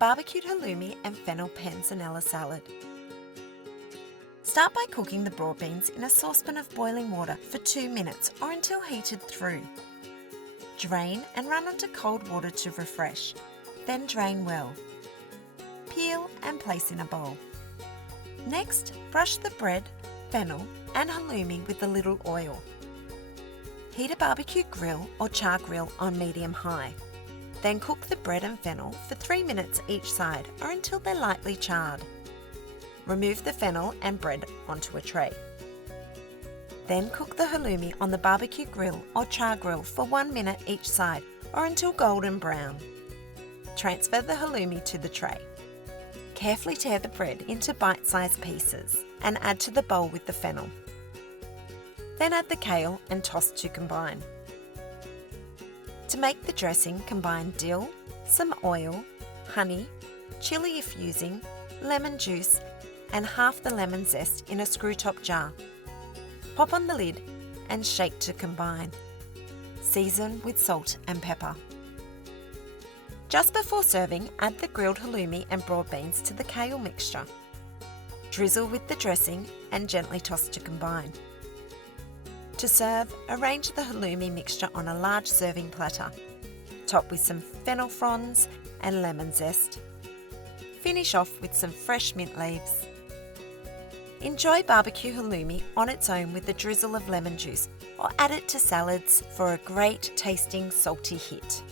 barbecued halloumi and fennel panzanella salad. Start by cooking the broad beans in a saucepan of boiling water for 2 minutes or until heated through. Drain and run onto cold water to refresh, then drain well. Peel and place in a bowl. Next, brush the bread, fennel and halloumi with a little oil. Heat a barbecue grill or char grill on medium-high. Then cook the bread and fennel for 3 minutes each side or until they're lightly charred. Remove the fennel and bread onto a tray. Then cook the halloumi on the barbecue grill or char grill for 1 minute each side or until golden brown. Transfer the halloumi to the tray. Carefully tear the bread into bite-sized pieces and add to the bowl with the fennel. Then add the kale and toss to combine. To make the dressing, combine dill, some oil, honey, chilli if using, lemon juice and half the lemon zest in a screw-top jar. Pop on the lid and shake to combine. Season with salt and pepper. Just before serving, add the grilled halloumi and broad beans to the kale mixture. Drizzle with the dressing and gently toss to combine. To serve, arrange the halloumi mixture on a large serving platter. Top with some fennel fronds and lemon zest. Finish off with some fresh mint leaves. Enjoy barbecue halloumi on its own with a drizzle of lemon juice or add it to salads for a great tasting salty hit.